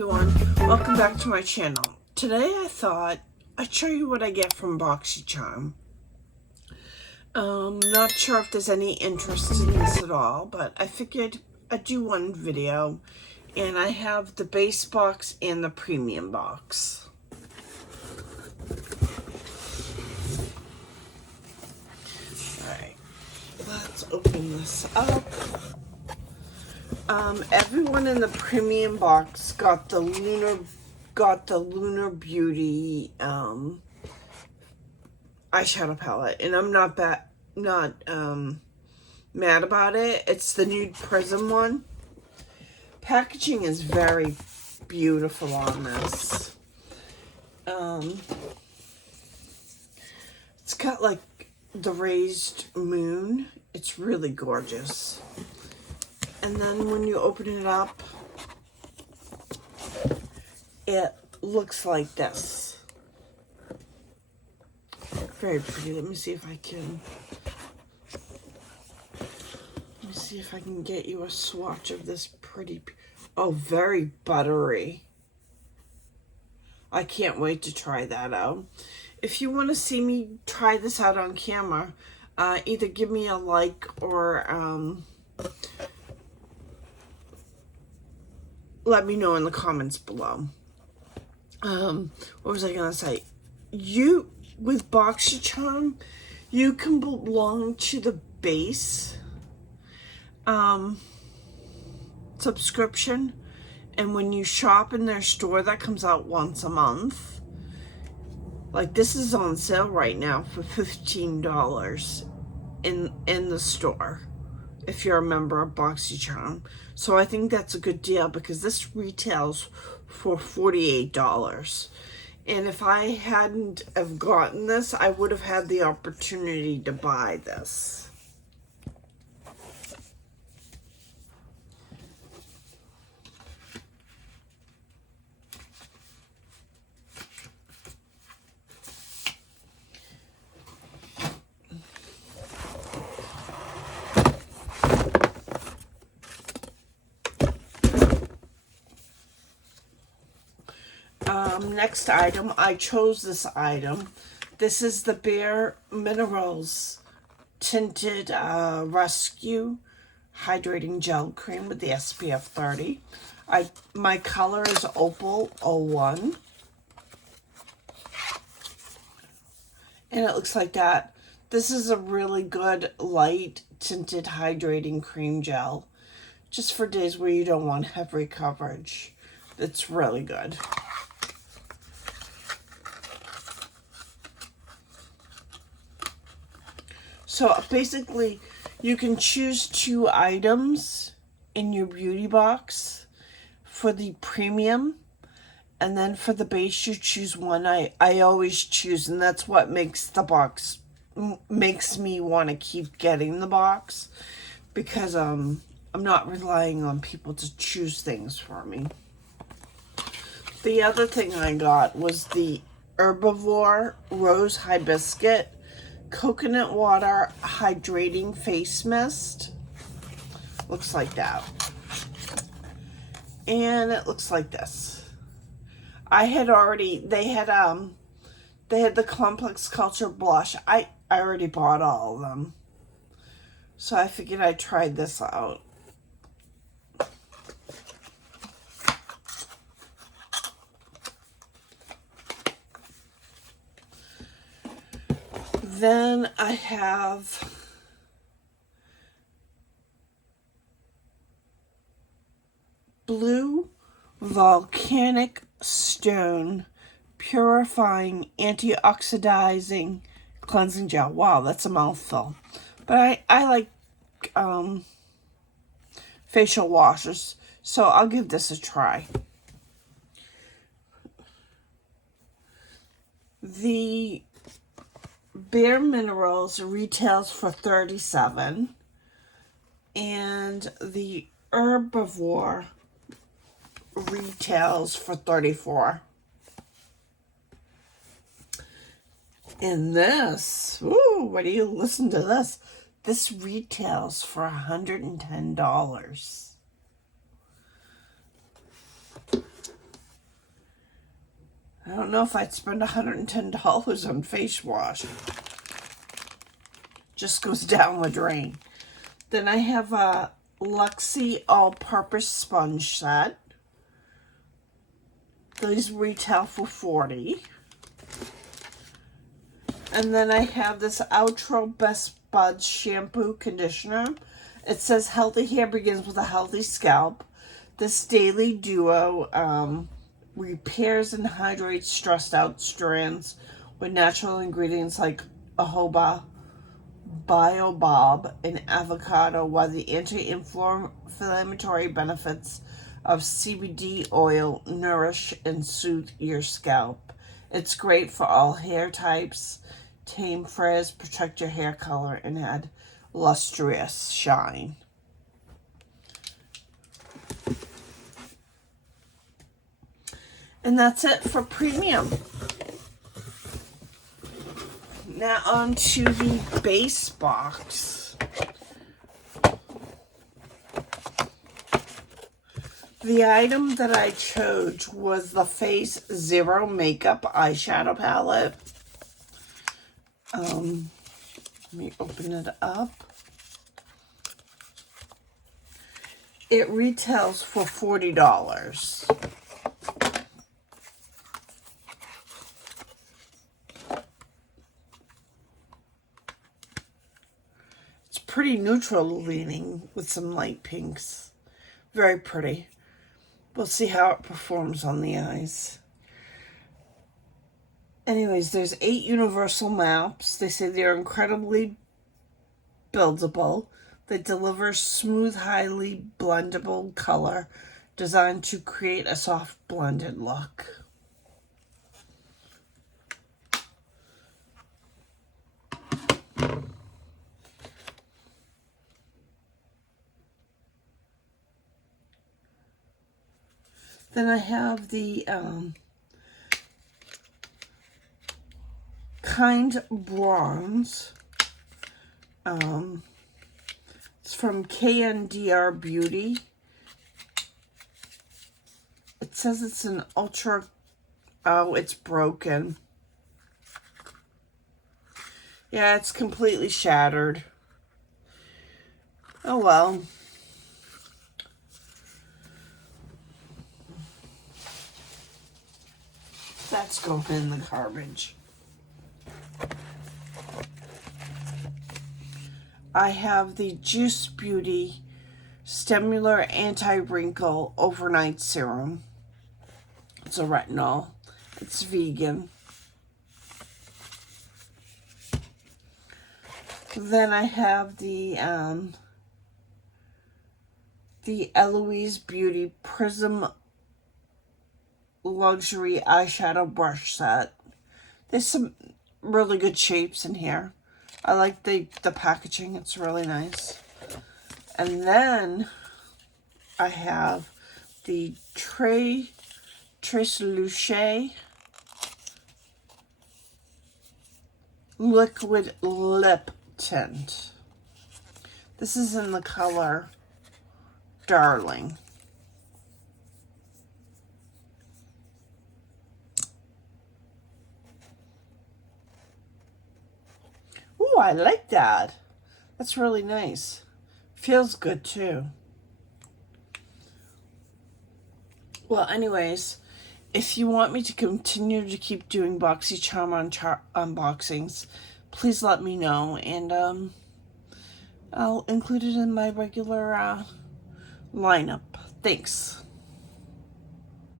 everyone, welcome back to my channel. Today I thought I'd show you what I get from Boxycharm. Not sure if there's any interest in this at all, but I figured I'd do one video, and I have the base box and the premium box. Alright, let's open this up. Everyone in the premium box got the Lunar Beauty eyeshadow palette, and I'm not mad about it. It's the Nude Prism one. Packaging is very beautiful on this. It's got like the raised moon. It's really gorgeous. And then when you open it up, it looks like this. Very pretty. Let me see if I can get you a swatch of this pretty. Oh, very buttery. I can't wait to try that out. If you want to see me try this out on camera, either give me a like or let me know in the comments below. What was I gonna say? With Boxycharm, you can belong to the base subscription, and when you shop in their store, that comes out once a month. Like, this is on sale right now for $15 in the store if you're a member of Boxycharm. So I think that's a good deal because this retails for $48. And if I hadn't have gotten this, I would have had the opportunity to buy this. Next item, I chose this item. This is the Bare Minerals Tinted Rescue Hydrating Gel Cream with the SPF 30. My color is Opal 01. And it looks like that. This is a really good light tinted hydrating cream gel. Just for days where you don't want heavy coverage. It's really good. So basically, you can choose 2 items in your beauty box for the premium, and then for the base you choose one. I always choose, and that's what makes the box, makes me want to keep getting the box, because I'm not relying on people to choose things for me. The other thing I got was the Herbivore Rose Hibiscus Coconut Water Hydrating Face Mist. Looks like that. And it looks like this. They had the Complex Culture Blush. I already bought all of them. So I figured I'd try this out. Then I have Blue Volcanic Stone Purifying Antioxidizing Cleansing Gel. Wow, that's a mouthful. But I like facial washes, so I'll give this a try. The Bare Minerals retails for $37, and the Herbivore retails for $34. And this, ooh, what do you listen to this? This retails for $110. I don't know if I'd spend $110 on face wash. Just goes down the drain. Then I have a Luxie all-purpose sponge set. These retail for $40. And then I have this Outro Best Buds shampoo conditioner. It says healthy hair begins with a healthy scalp. This daily duo repairs and hydrates stressed out strands with natural ingredients like jojoba, baobab, and avocado, while the anti-inflammatory benefits of CBD oil nourish and soothe your scalp. It's great for all hair types, tame frizz, protect your hair color, and add lustrous shine. And that's it for premium. Now on to the base box. The item that I chose was the Phase Zero Makeup Eyeshadow Palette. Let me open it up. It retails for $40. It's pretty neutral leaning with some light pinks. Very pretty. We'll see how it performs on the eyes. Anyways, there's 8 universal maps. They say they're incredibly buildable. They deliver smooth, highly blendable color designed to create a soft blended look. Then I have the Kind Bronze. It's from KNDR Beauty. It says it's an ultra... Oh, it's broken. Yeah, it's completely shattered. Oh well. That's going in the garbage. I have the Juice Beauty Stimular Anti-Wrinkle Overnight Serum. It's a retinol. It's vegan. Then I have the Eloise Beauty Prism Luxury Eyeshadow Brush Set. There's some really good shapes in here. I like the packaging. It's really nice. And then I have the Trace Luce Liquid Lip Tint. This is in the color Darling. Ooh, I like that. That's really nice. Feels good too. Well, anyways, if you want me to continue to keep doing Boxycharm unboxings, please let me know, and I'll include it in my regular lineup. Thanks.